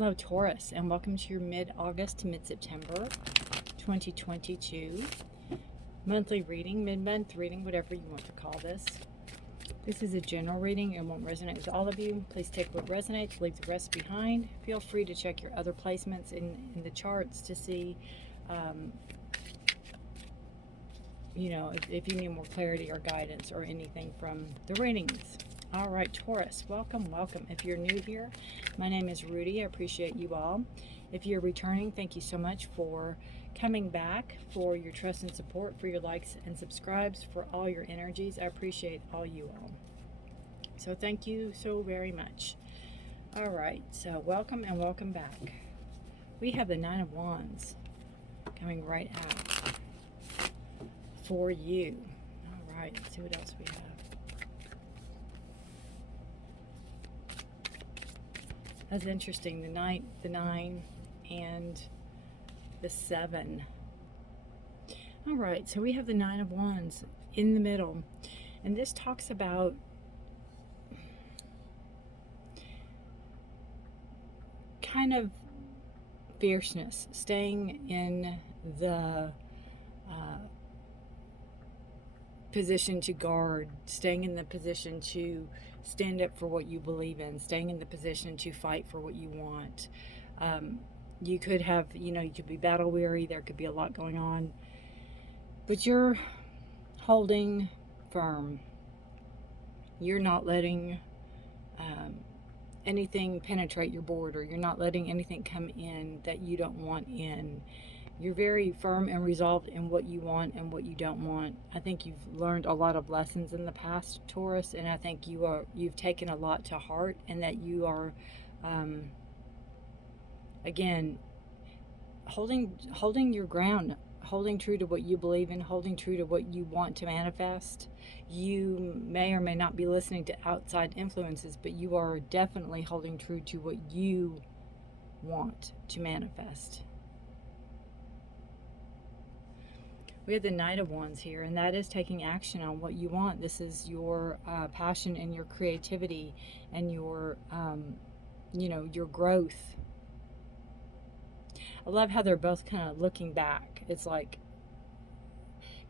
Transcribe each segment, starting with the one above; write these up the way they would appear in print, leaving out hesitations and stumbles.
Hello Taurus, and welcome to your mid-August to mid-September 2022 monthly reading, mid-month reading, whatever you want to call this. This is a general reading and won't resonate with all of you. Please take what resonates, leave the rest behind. Feel free to check your other placements in the charts to see if you need more clarity or guidance or anything from the readings. All right, Taurus, welcome. If you're new here, my name is Rudi. I appreciate you all. If you're returning, thank you so much for coming back, for your trust and support, for your likes and subscribes, for all your energies. I appreciate all you all. So thank you so very much. All right, so welcome and welcome back. We have the Nine of Wands coming right out for you. All right, let's see what else we have. That's interesting. The 9, and the 7. All right, so we have the Nine of Wands in the middle, and this talks about kind of fierceness, staying in the position to guard, staying in the position to stand up for what you believe in, staying in the position to fight for what you want. You could have, you could be battle weary, there could be a lot going on, but you're holding firm. You're not letting anything penetrate your border. You're not letting anything come in that you don't want in. You're very firm and resolved in what you want and what you don't want. I think you've learned a lot of lessons in the past, Taurus, and I think you've taken a lot to heart, and that you are, again, holding your ground, holding true to what you believe in, holding true to what you want to manifest. You may or may not be listening to outside influences, but you are definitely holding true to what you want to manifest. We have the Knight of Wands here, and that is taking action on what you want. This is your passion and your creativity and your, your growth. I love how they're both kind of looking back. It's like,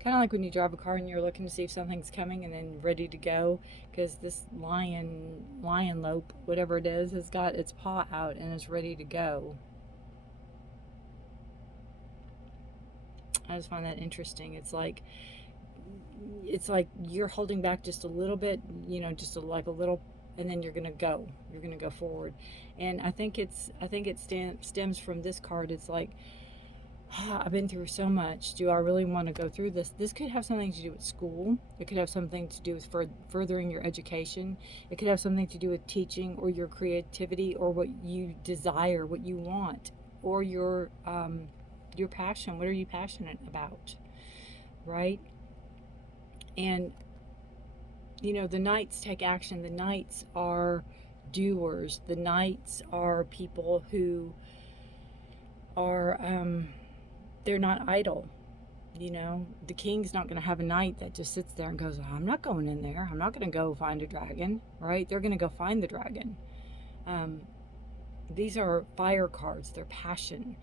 kind of like when you drive a car and you're looking to see if something's coming and then ready to go, because this lion lope, whatever it is, has got its paw out and is ready to go. I just find that interesting. It's like you're holding back just a little bit, like a little, and then you're gonna go forward. And I think it stems from this card. It's like, I've been through so much. Do I really want to go through this? This could have something to do with school. It could have something to do with furthering your education. It could have something to do with teaching, or your creativity, or what you desire, what you want, or your passion. What are you passionate about, right? And the Knights take action. The Knights are doers. The Knights are people who are they're not idle. The King's not going to have a knight that just sits there and goes, I'm not going in there, I'm not going to go find a dragon, right? They're going to go find the dragon. These are fire cards. They're passion.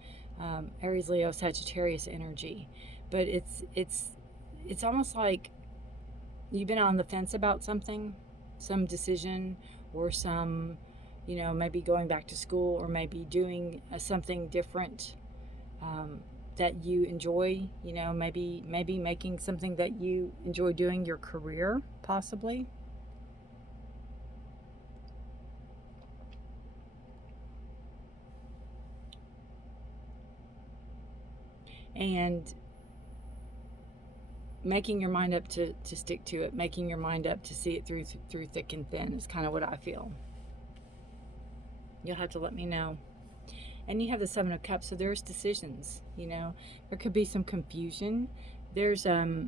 Aries, Leo, Sagittarius energy. But it's almost like you've been on the fence about something, some decision, or some, maybe going back to school, or maybe doing something different that you enjoy, maybe making something that you enjoy doing, your career, possibly. And making your mind up to stick to it, making your mind up to see it through thick and thin is kind of what I feel. You'll have to let me know. And you have the Seven of Cups, so there's decisions. There could be some confusion. There's I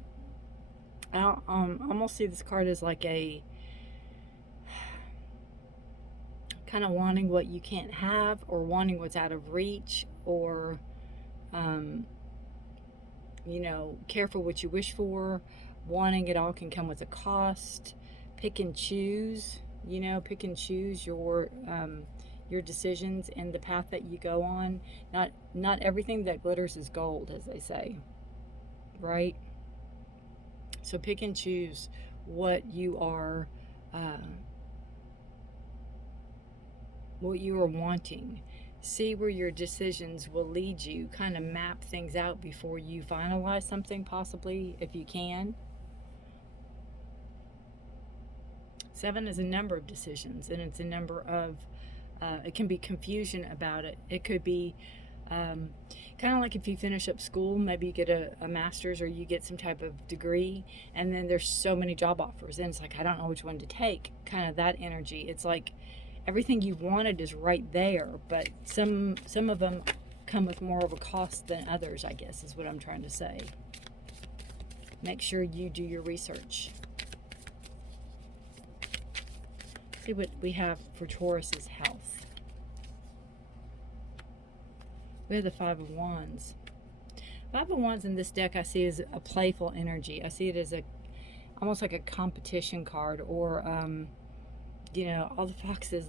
almost see this card as like a kind of wanting what you can't have, or wanting what's out of reach, or careful what you wish for. Wanting it all can come with a cost. Pick and choose, pick and choose your your decisions and the path that you go on. Not everything that glitters is gold, as they say, right? So pick and choose what you are wanting. See where your decisions will lead you. Kind of map things out before you finalize something, possibly, if you can. 7 is a number of decisions, and it's a number of, it can be confusion about it. It could be kind of like if you finish up school, maybe you get a master's or you get some type of degree, and then there's so many job offers, and it's like, I don't know which one to take. Kind of that energy. It's like everything you've wanted is right there, but some of them come with more of a cost than others, I guess, is what I'm trying to say. Make sure you do your research. See what we have for Taurus's health. We have the 5 of Wands. 5 of Wands in this deck I see as a playful energy. I see it as almost like a competition card, or you know, all the foxes,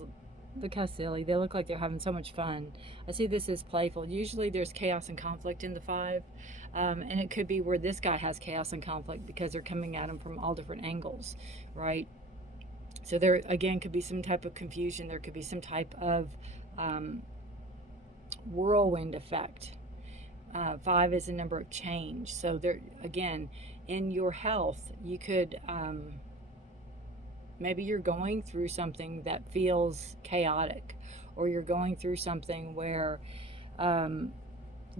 look how silly. They look like they're having so much fun. I see this as playful. Usually there's chaos and conflict in the 5. And it could be where this guy has chaos and conflict because they're coming at him from all different angles, right? So there, again, could be some type of confusion. There could be some type of whirlwind effect. 5 is a number of change. So there, again, in your health, you could, maybe you're going through something that feels chaotic, or you're going through something where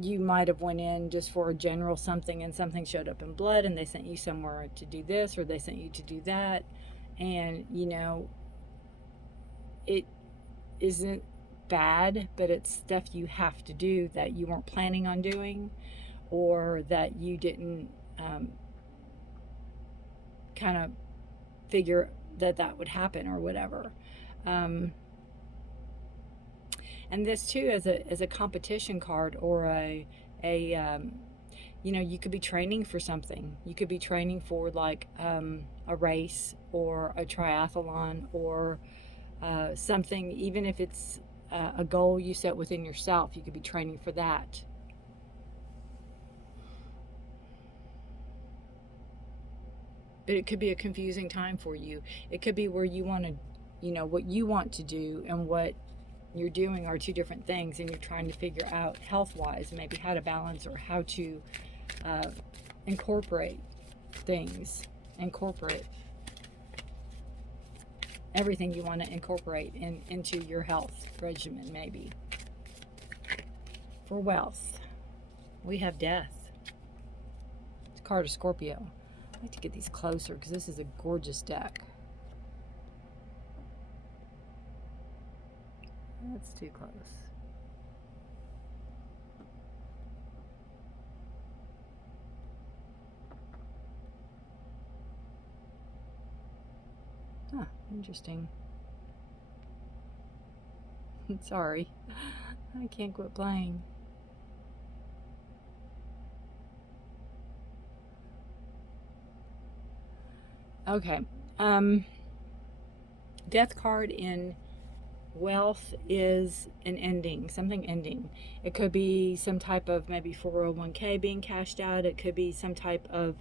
you might have went in just for a general something, and something showed up in blood, and they sent you somewhere to do this, or they sent you to do that. And, you know, it isn't bad, but it's stuff you have to do that you weren't planning on doing, or that you didn't kind of figure that would happen, or whatever. And this too, as a competition card, or you know, you could be training for something. You could be training for like a race, or a triathlon, or something, even if it's a goal you set within yourself, you could be training for that. But it could be a confusing time for you. It could be where you want to, you know, what you want to do and what you're doing are two different things, and you're trying to figure out health-wise maybe how to balance, or how to incorporate things, incorporate everything you want to incorporate into your health regimen, maybe. For wealth, we have Death. It's a card of Scorpio. I like to get these closer because this is a gorgeous deck. That's too close. Huh, interesting. Sorry, I can't quit playing. Okay, Death card in wealth is an ending, something ending. It could be some type of maybe 401k being cashed out. It could be some type of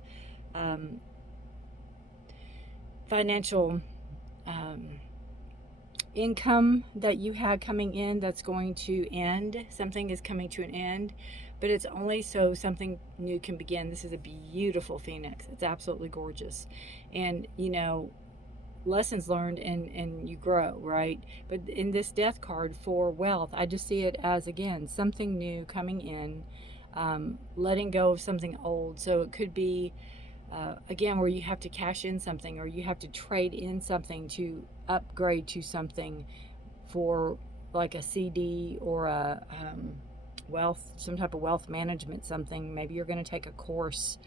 financial income that you had coming in that's going to end. Something is coming to an end, but it's only so something new can begin. This is a beautiful phoenix. It's absolutely gorgeous. And, you know, lessons learned, and you grow, right? But in this Death card for wealth, I just see it as, again, something new coming in, letting go of something old. So it could be again, where you have to cash in something, or you have to trade in something to upgrade to something for like a CD, or a wealth, some type of wealth management something. Maybe you're going to take a course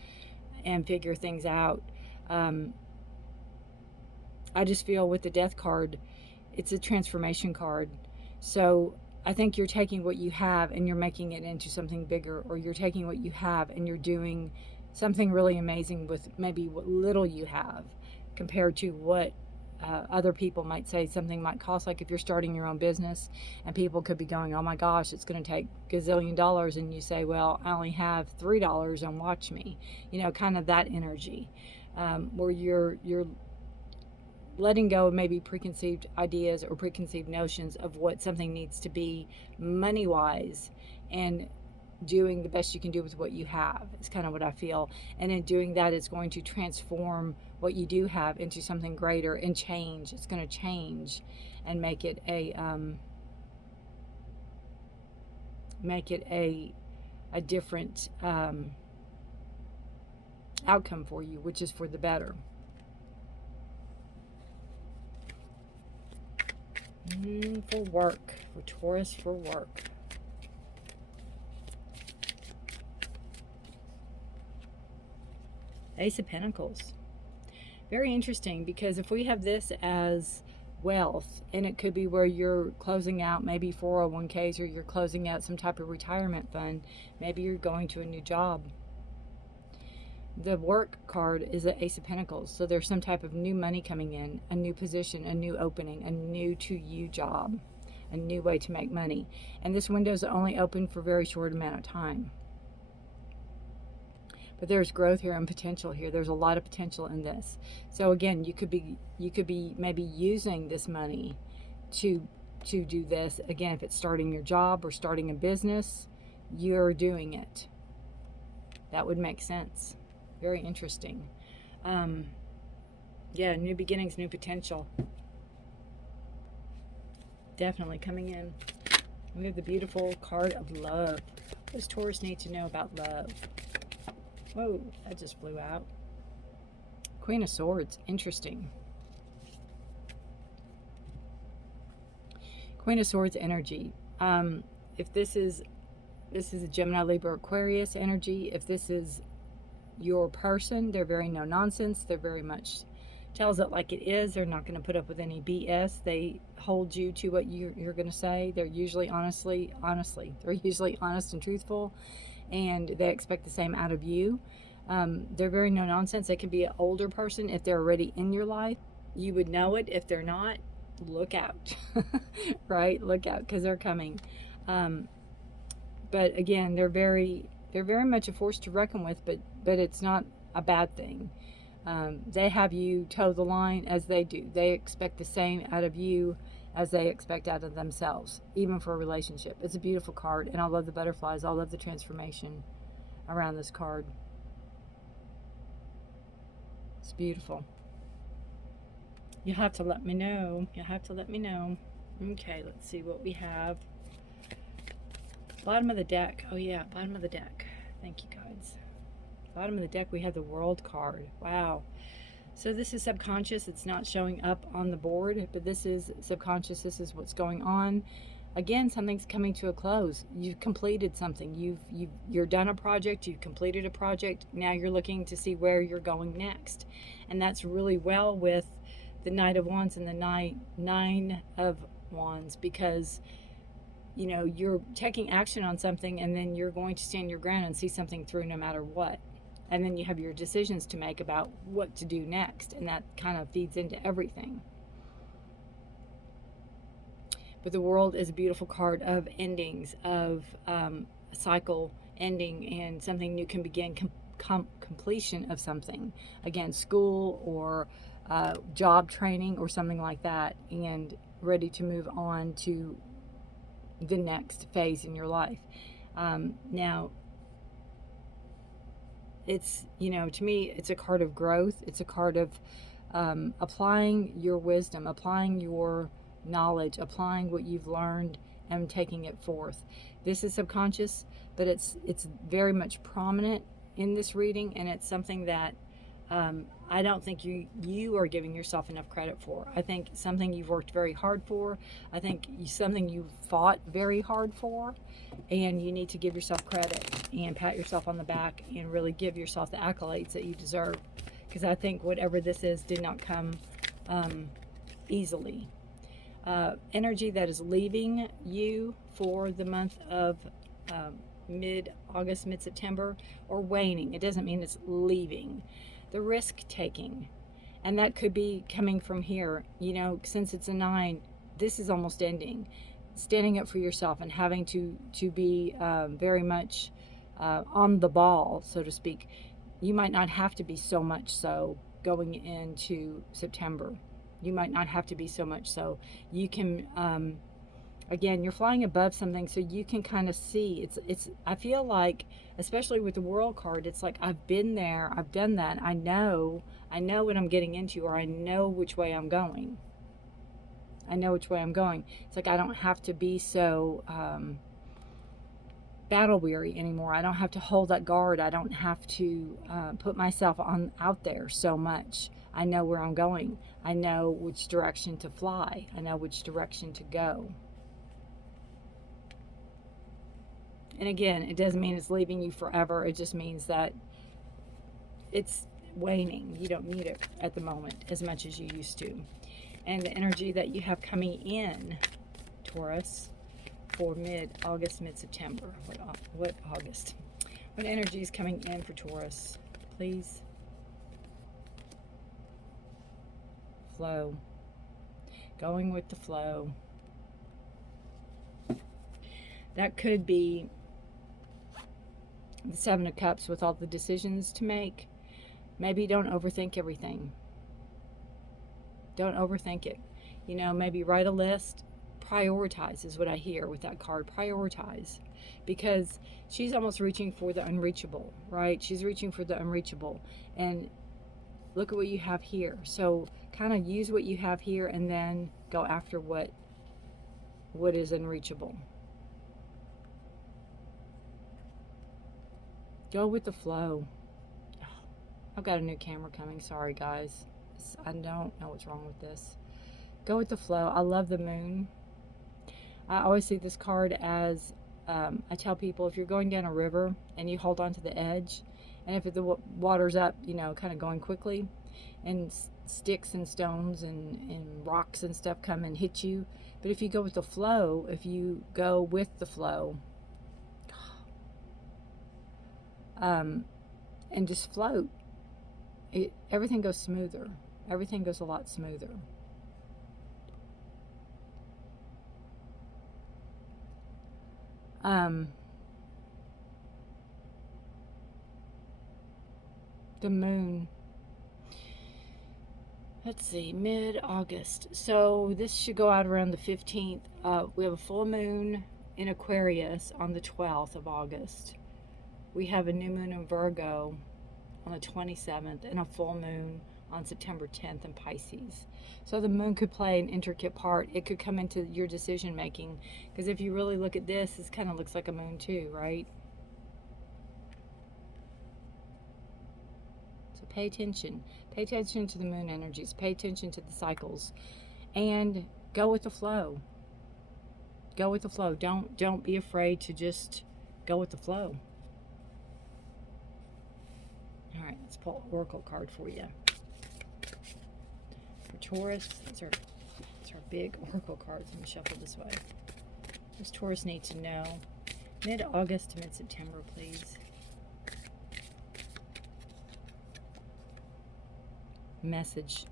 and figure things out. I just feel with the Death card, it's a transformation card. So I think you're taking what you have and you're making it into something bigger, or you're taking what you have and you're doing something really amazing with maybe what little you have, compared to what other people might say something might cost, like if you're starting your own business and people could be going, oh my gosh, it's going to take gazillion dollars, and you say, well, I only have $3 and watch me, you know, kind of that energy, where you're letting go of maybe preconceived ideas or preconceived notions of what something needs to be money wise, and doing the best you can do with what you have is kind of what I feel. And in doing that, it's going to transform what you do have into something greater and change. It's going to change and make it a different outcome for you, which is for the better. For work, for Taurus, for work. Ace of Pentacles. Very interesting, because if we have this as wealth, and it could be where you're closing out maybe 401ks, or you're closing out some type of retirement fund, maybe you're going to a new job. The work card is the Ace of Pentacles, so there's some type of new money coming in, a new position, a new opening, a new to you job, a new way to make money. And this window is only open for a very short amount of time. But there's growth here and potential here. There's a lot of potential in this. So again, you could be maybe using this money to do this. Again, if it's starting your job or starting a business, you're doing it. That would make sense. Very interesting. Yeah, new beginnings, new potential. Definitely coming in. We have the beautiful card of love. What does Taurus need to know about love? Whoa, that just flew out. Queen of Swords. Interesting. Queen of Swords energy. If this is a Gemini, Libra, Aquarius energy. If this is your person, they're very no nonsense. They're very much tells it like it is. They're not going to put up with any BS. They hold you to what you're going to say. They're usually they're usually honest and truthful, and they expect the same out of you. They're very no nonsense. They can be an older person if they're already in your life. You would know it. If they're not, look out. Right? Look out, because they're coming. But again, they're very much a force to reckon with, but it's not a bad thing. They have you toe the line as they do. They expect the same out of you as they expect out of themselves, even for a relationship. It's a beautiful card, and I love the butterflies. I love the transformation around this card. It's beautiful. You'll have to let me know. You'll have to let me know. Okay, let's see what we have. Bottom of the deck. Oh yeah, bottom of the deck. Thank you, guys. Bottom of the deck, we have the World card. Wow. So this is subconscious. It's not showing up on the board, but this is subconscious. This is what's going on. Again, something's coming to a close. You've completed something. You're done a project. You've completed a project. Now you're looking to see where you're going next, and that's really well with the Knight of Wands and the Nine of Wands, because you know you're taking action on something, and then you're going to stand your ground and see something through no matter what. And then you have your decisions to make about what to do next, and that kind of feeds into everything. But the World is a beautiful card of endings, of a cycle ending, and something new can begin, completion of something. Again, school or job training or something like that, and ready to move on to the next phase in your life. Now, it's, you know, to me, it's a card of growth. It's a card of applying your wisdom, applying your knowledge, applying what you've learned and taking it forth. This is subconscious, but it's very much prominent in this reading, and it's something that I don't think you are giving yourself enough credit for. I think something you've worked very hard for. I think something you fought very hard for, and you need to give yourself credit and pat yourself on the back and really give yourself the accolades that you deserve, because I think whatever this is did not come easily. Energy that is leaving you for the month of mid-August, mid-September, or waning. It doesn't mean it's leaving. The risk taking And that could be coming from here. You know, since it's a 9, this is almost ending. Standing up for yourself and having to be very much on the ball, so to speak. You might not have to be so much so going into September. You might not have to be so much so. You can, again, you're flying above something, so you can kind of see. I feel like, especially with the World card, it's like I've been there, I've done that. I know what I'm getting into, or I know which way I'm going. I know which way I'm going. It's like I don't have to be so battle weary anymore. I don't have to hold that guard. I don't have to put myself out there so much. I know where I'm going. I know which direction to fly. I know which direction to go. And again, it doesn't mean it's leaving you forever. It just means that it's waning. You don't need it at the moment as much as you used to. And the energy that you have coming in, Taurus, for mid-August, mid-September. What August? What energy is coming in for Taurus? Please. Flow. Going with the flow. That could be the 7 of Cups with all the decisions to make. Maybe don't overthink everything. Don't overthink it. You know, maybe write a list. Prioritize is what I hear with that card. Prioritize. Because she's almost reaching for the unreachable, right? She's reaching for the unreachable. And look at what you have here. So kind of use what you have here and then go after what is unreachable. Go with the flow. I've got a new camera coming. Sorry, guys. I don't know what's wrong with this. Go with the flow. I love the moon. I always see this card as, I tell people, if you're going down a river and you hold on to the edge, and if the water's up, you know, kind of going quickly, and sticks and stones and rocks and stuff come and hit you. But if you go with the flow, and just float, everything goes smoother. Everything goes a lot smoother. The moon. Let's see, mid-August. So this should go out around the 15th. We have a full moon in Aquarius on the 12th of August. We have a new moon in Virgo on the 27th and a full moon on September 10th in Pisces. So the moon could play an intricate part. It could come into your decision making, because if you really look at this, this kind of looks like a moon too, right? So pay attention. Pay attention to the moon energies. Pay attention to the cycles, and go with the flow. Go with the flow. Don't be afraid to just go with the flow. All right, let's pull an oracle card for you. For Taurus, these are big oracle cards. Let me shuffle this way. What does Taurus need to know? Mid-August to mid-September, please. Message.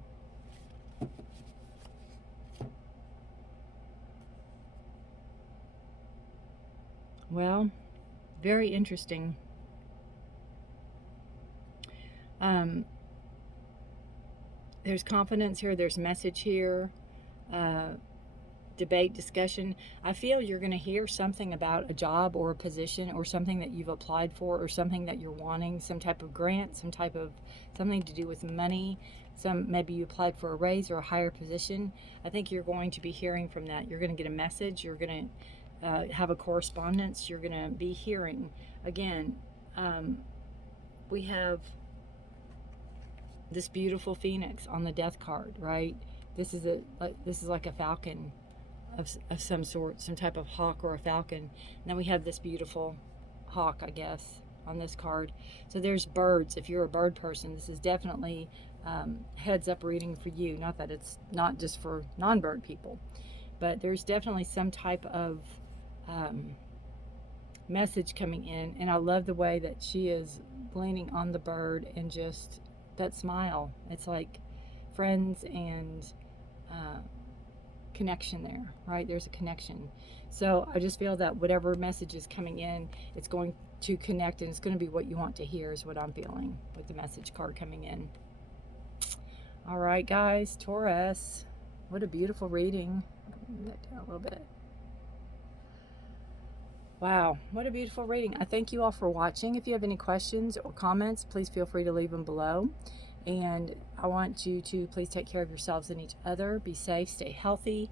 Well, very interesting. There's confidence here. There's message here. Debate, discussion. I feel you're going to hear something about a job or a position or something that you've applied for or something that you're wanting, some type of grant, something to do with money. Maybe you applied for a raise or a higher position. I think you're going to be hearing from that. You're going to get a message. You're going to have a correspondence. You're going to be hearing. Again, we have this beautiful phoenix on the death card, right? This is like a falcon of some sort, some type of hawk or a falcon. And then we have this beautiful hawk, I guess, on this card. So there's birds. If you're a bird person, this is definitely heads up reading for you. Not that it's not just for non-bird people, but there's definitely some type of message coming in. And I love the way that she is leaning on the bird and just that smile. It's like friends and connection there, right? There's a connection. So I just feel that whatever message is coming in, it's going to connect, and it's going to be what you want to hear is what I'm feeling with the message card coming in. All right, guys, Taurus, what a beautiful reading. Move that down a little bit. Wow, what a beautiful reading. I thank you all for watching. If you have any questions or comments, please feel free to leave them below. And I want you to please take care of yourselves and each other. Be safe, stay healthy.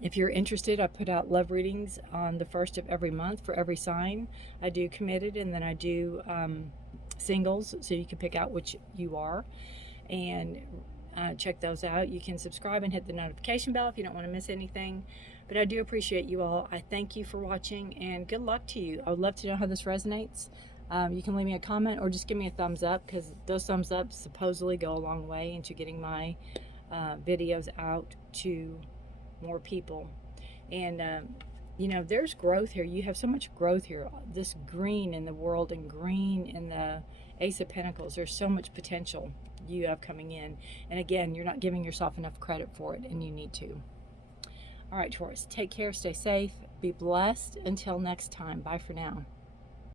If you're interested, I put out love readings on the 1st of every month for every sign. I do committed, and then I do singles, so you can pick out which you are. And check those out. You can subscribe and hit the notification bell if you don't want to miss anything. But I do appreciate you all. I thank you for watching, and good luck to you. I would love to know how this resonates. You can leave me a comment or just give me a thumbs up, because those thumbs up supposedly go a long way into getting my videos out to more people. And you know, there's growth here. You have so much growth here. This green in the world and green in the Ace of Pentacles, there's so much potential you have coming in. And again, you're not giving yourself enough credit for it, and you need to. All right, Taurus, take care, stay safe, be blessed. Until next time, bye for now.